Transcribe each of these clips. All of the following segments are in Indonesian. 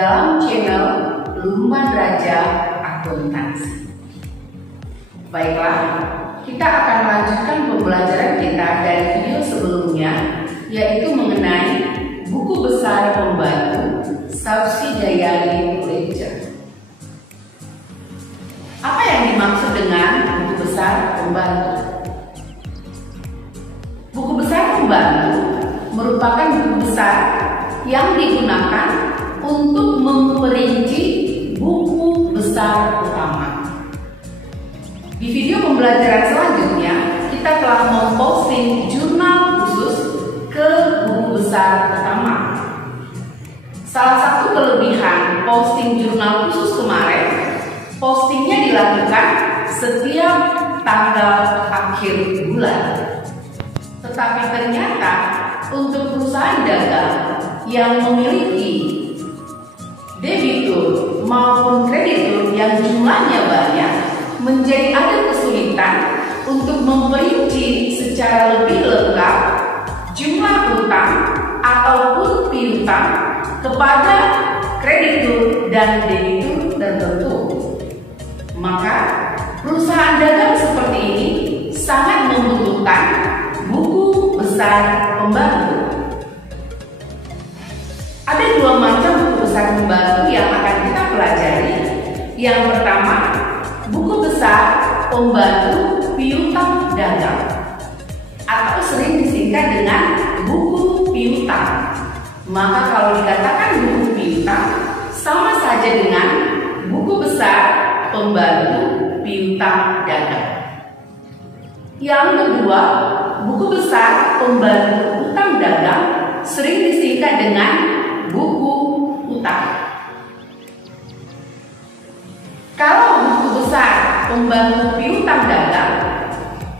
dalam channel Lumban Raja Akuntansi. Baiklah, kita akan melanjutkan pembelajaran kita dari video sebelumnya, yaitu mengenai buku besar pembantu Subsidiary Ledger. Apa yang dimaksud dengan buku besar pembantu? Buku besar pembantu merupakan buku besar yang digunakan untuk memperinci buku besar utama. Di video pembelajaran selanjutnya, kita telah memposting jurnal khusus ke buku besar utama. Salah satu kelebihan posting jurnal khusus kemarin, postingnya dilakukan setiap tanggal akhir bulan. Tetapi ternyata untuk perusahaan dagang yang memiliki debitur maupun kreditur yang jumlahnya banyak, menjadi ada kesulitan untuk memperinci secara lebih lengkap jumlah utang ataupun piutang kepada kreditur dan debitur tertentu. Maka perusahaan dagang seperti ini sangat membutuhkan buku besar pembantu. Ada dua macam buku besar pembantu yang akan kita pelajari. Yang pertama, buku besar pembantu piutang dagang, atau sering disingkat dengan buku piutang. Maka kalau dikatakan buku piutang, sama saja dengan buku besar pembantu piutang dagang. Yang kedua, buku besar pembantu utang dagang sering disingkat dengan buku utang. Kalau buku besar pembantu piutang dagang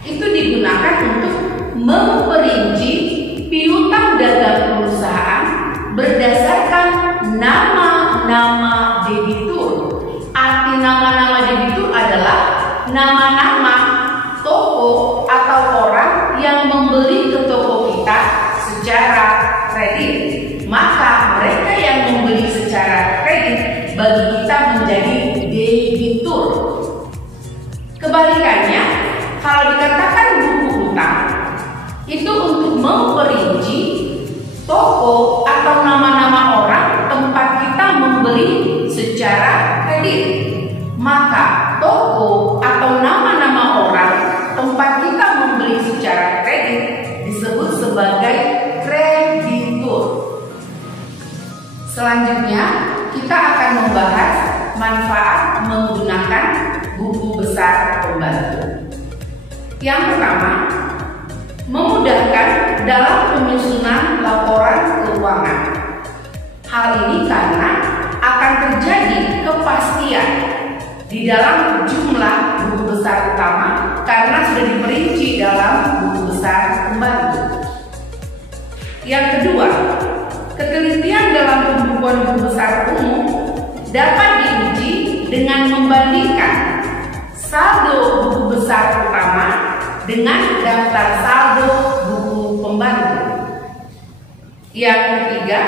itu digunakan untuk memperinci piutang dagang perusahaan berdasarkan nama-nama debitur. Arti nama-nama debitur adalah nama-nama toko atau orang yang membeli ke toko kita secara kredit. Maka mereka yang membeli secara kredit bagi kita menjadi debitur. Kebalikannya, kalau dikatakan buku utang, itu untuk memperinci toko atau nama-nama orang tempat kita membeli secara kredit. Maka toko atau nama-nama orang tempat kita membeli secara kredit disebut sebagai kreditur. Selanjutnya, kita akan membahas manfaat menggunakan buku besar pembantu. Yang pertama, memudahkan dalam penyusunan laporan keuangan. Hal ini karena akan terjadi kepastian di dalam jumlah buku besar utama karena sudah diperinci dalam buku besar pembantu. Yang kedua, ketelitian dalam pembukuan buku besar umum dapat diuji dengan membandingkan saldo buku besar utama dengan daftar saldo buku pembantu. Yang ketiga,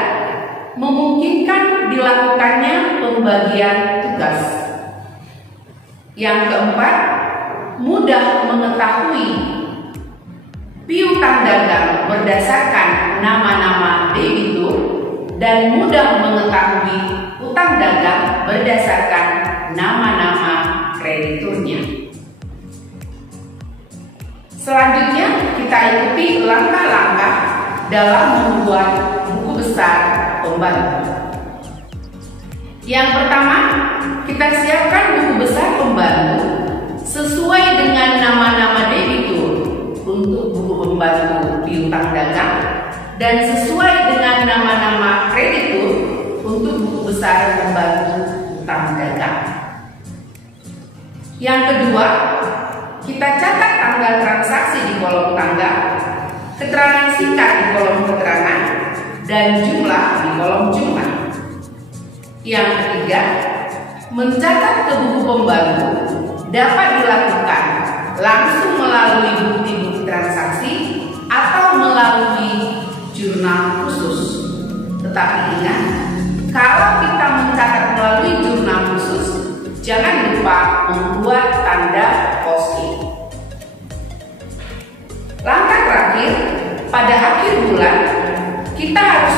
memungkinkan dilakukannya pembagian tugas. Yang keempat, mudah mengetahui piutang dagang berdasarkan nama-nama debitur dan mudah mengetahui utang dagang berdasarkan nama-nama krediturnya. Selanjutnya, kita ikuti langkah-langkah dalam membuat buku besar pembantu. Yang pertama, kita siapkan buku besar pembantu sesuai dengan nama-nama debitur untuk buku pembantu piutang dagang dan sesuai dengan nama-nama kreditur untuk buku besar pembantu utang dagang. Yang kedua, kita catat tanggal transaksi di kolom tanggal, keterangan singkat di kolom keterangan, dan jumlah di kolom jumlah. Yang ketiga, mencatat ke buku pembantu dapat dilakukan langsung melalui bukti-bukti transaksi atau melalui jurnal khusus. Tetapi ingat, Kalau kita mencatat melalui jurnal khusus, jangan lupa membuat tanda posting. Langkah terakhir, pada akhir bulan, kita harus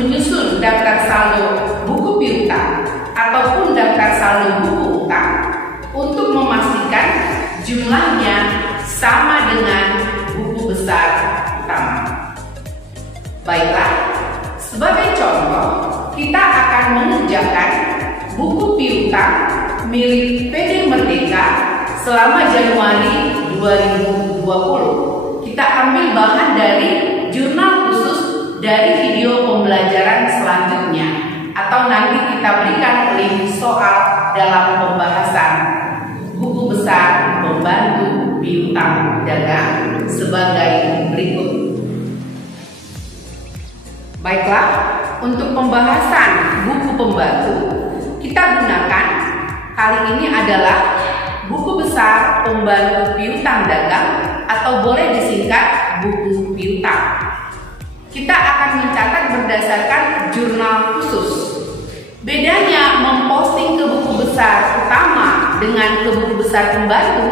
menyusun daftar saldo buku piutang ataupun daftar saldo buku utang untuk memastikan jumlahnya sama dengan buku besar utama. Baiklah, sebagai contoh, kita akan mengerjakan buku piutang milik PD Merdeka selama Januari 2020. Kita ambil bahan dari jurnal khusus dari video pembelajaran selanjutnya, atau nanti kita berikan link soal dalam pembahasan buku besar pembantu piutang dagang sebagai berikut. Baiklah, untuk pembahasan buku pembantu kita gunakan kali ini adalah buku besar pembantu piutang dagang atau boleh disingkat buku piutang. Kita akan mencatat berdasarkan jurnal khusus. Bedanya memposting ke buku besar utama dengan ke buku besar pembantu,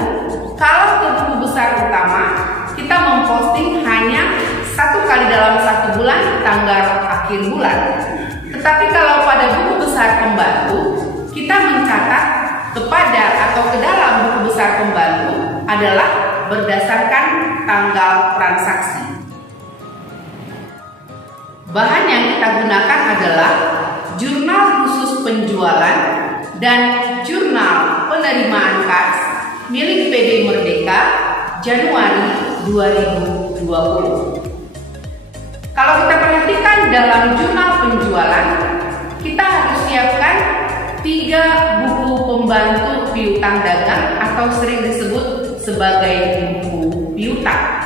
kalau ke buku besar utama kita memposting hanya 1 kali dalam 1 bulan tanggal akhir bulan. Tetapi kalau pada buku besar pembantu kita mencatat kepada atau ke dalam buku besar pembantu adalah berdasarkan tanggal transaksi. Bahan yang kita gunakan adalah jurnal khusus penjualan dan jurnal penerimaan kas milik PD Merdeka Januari 2020. Kalau kita perhatikan dalam jurnal penjualan, kita harus siapkan 3 buku pembantu piutang dagang atau sering disebut sebagai buku piutang.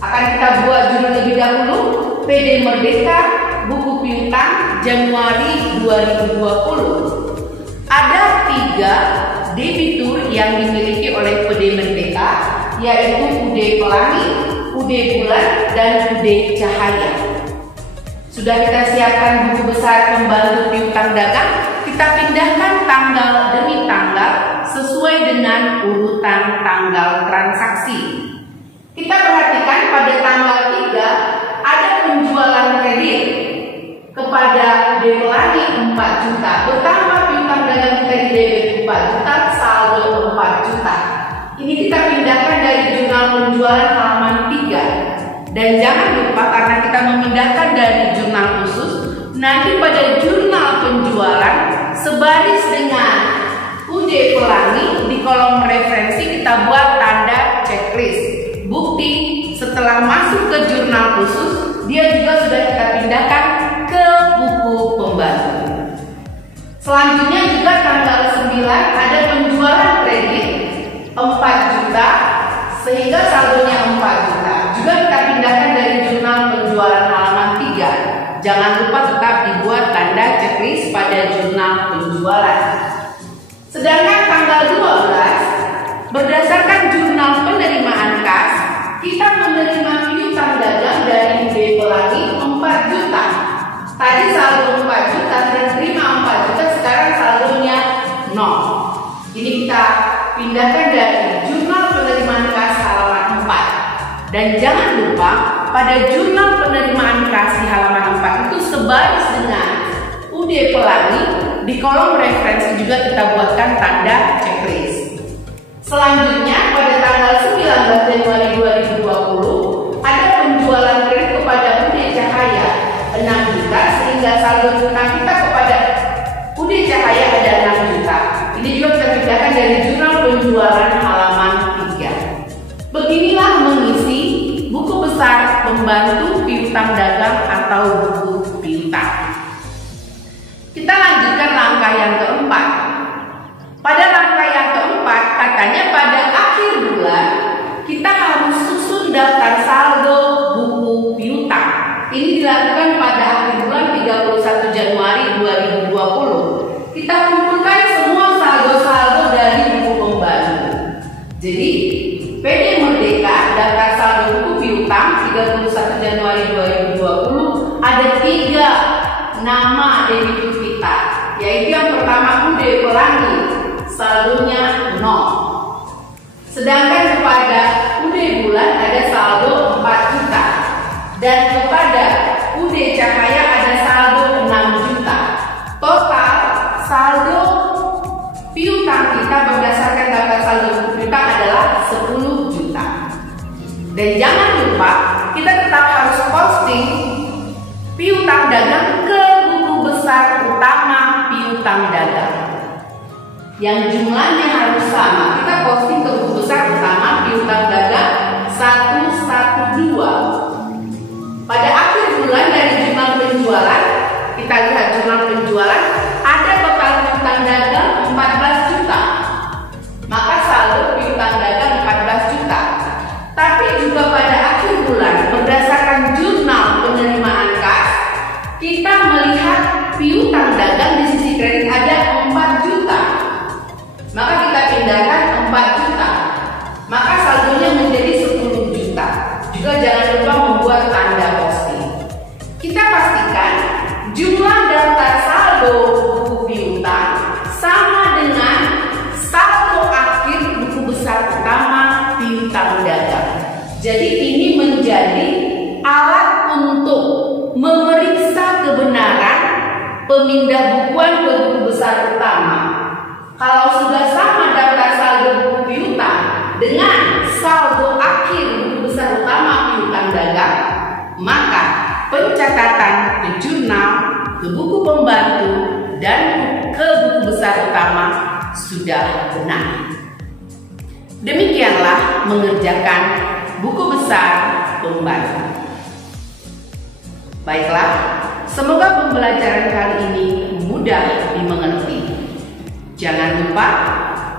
Akan kita buat judul lebih dahulu, PD Merdeka buku piutang Januari 2020. Ada 3 debitur yang dimiliki oleh PD Merdeka, yaitu UD Pelangi, UD Bulan, dan UD Cahaya. Sudah kita siapkan buku besar pembantu piutang dagang, kita pindahkan tanggal demi tanggal sesuai dengan urutan tanggal transaksi. Kita perhatikan pada tanggal 3 ada penjualan kredit kepada UD Pelangi 4 juta. Bertambah piutang dagang kita di debit 4 juta, saldo 4 juta. Ini kita pindahkan dari jurnal penjualan halaman 3. Dan jangan lupa, karena kita memindahkan dari jurnal khusus, nanti pada jurnal penjualan sebaris dengan UD Pelangi di kolom referensi kita buat tanda checklist. Bukti setelah masuk ke jurnal khusus, dia juga sudah kita pindahkan ke buku pembantu. Selanjutnya juga tanggal 9 ada penjualan kredit 4 juta sehingga saldonya 4 juta. Juga kita pindahkan dari jurnal penjualan halaman 3. Jangan lupa tetap dibuat tanda checklist pada jurnal penjualan. Sedangkan tanggal 12 berdasarkan jurnal penerimaan kas, kita menerima piutang dagang dari UD Pelangi 4 juta. Tadi saldo 4 juta dan terima 4 juta, sekarang saldonya 0. Ini kita pindahkan dari jurnal penerimaan kas halaman 4. Dan jangan lupa pada jurnal penerimaan kas di halaman 4 itu sebaris dengan UD Pelangi, di kolom referensi juga kita buatkan tanda checklist. Selanjutnya pada tanggal 19 Januari 2020 ada penjualan kredit kepada UD Cahaya 6 juta sehingga saldo utang kita kepada UD Cahaya ada 6 juta. Ini juga kita pindahkan dari jurnal penjualan halaman 3. Beginilah mengisi buku besar pembantu piutang dagang atau buku piutang. Kita lanjutkan langkah yang keempat. Pada langkah yang keempat, katanya pada akhir bulan kita harus susun daftar saldo buku piutang. Ini dilakukan pada akhir bulan 31 Januari 2020. Kita kumpulkan semua saldo-saldo dari buku pembantu. Jadi PD Merdeka daftar saldo buku piutang 31 Januari 2020 ada 3 nama debitur kita ulangi, saldonya 0. Sedangkan kepada UD bulan ada saldo 4 juta. Dan kepada UD cahaya ada saldo 6 juta. Total saldo piutang kita berdasarkan daftar saldo piutang adalah 10 juta. Dan jangan lupa kita tetap harus posting piutang dagang ke buku besar utama piutang dagang yang jumlahnya harus sama. Kita posting ke buku besar utama piutang dagang 112. Pada akhir bulan dari jumlah penjualan, kita lihat jumlah penjualan ada total piutang dagang 14 juta. Maka saldo piutang dagang 14 juta. Tapi juga pada akhir bulan berdasarkan jurnal penerimaan kas, kita melihat piutang dagang di sisi kredit ada 4 juta. Maka kita pindahkan 4 juta. Maka saldonya menjadi 10 juta. Juga jangan lupa membuat tanda posting. Kita pastikan jumlah daftar saldo buku piutang sama dengan saldo akhir buku besar utama piutang dagang. Jadi ini menjadi alat untuk memeriksa kebenaran pemindah bukuan ke buku besar utama. Kalau sudah sama daftar saldo buku piutang dengan saldo akhir buku besar utama piutang dagang, maka pencatatan ke jurnal, ke buku pembantu, dan ke buku besar utama sudah benar. Demikianlah mengerjakan buku besar pembantu. Baiklah, semoga pembelajaran kali ini mudah dimengerti. Jangan lupa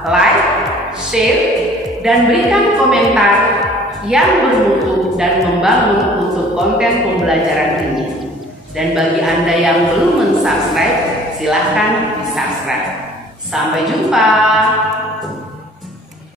like, share, dan berikan komentar yang bermutu dan membangun untuk konten pembelajaran ini. Dan bagi Anda yang belum mensubscribe, silahkan di-subscribe. Sampai jumpa.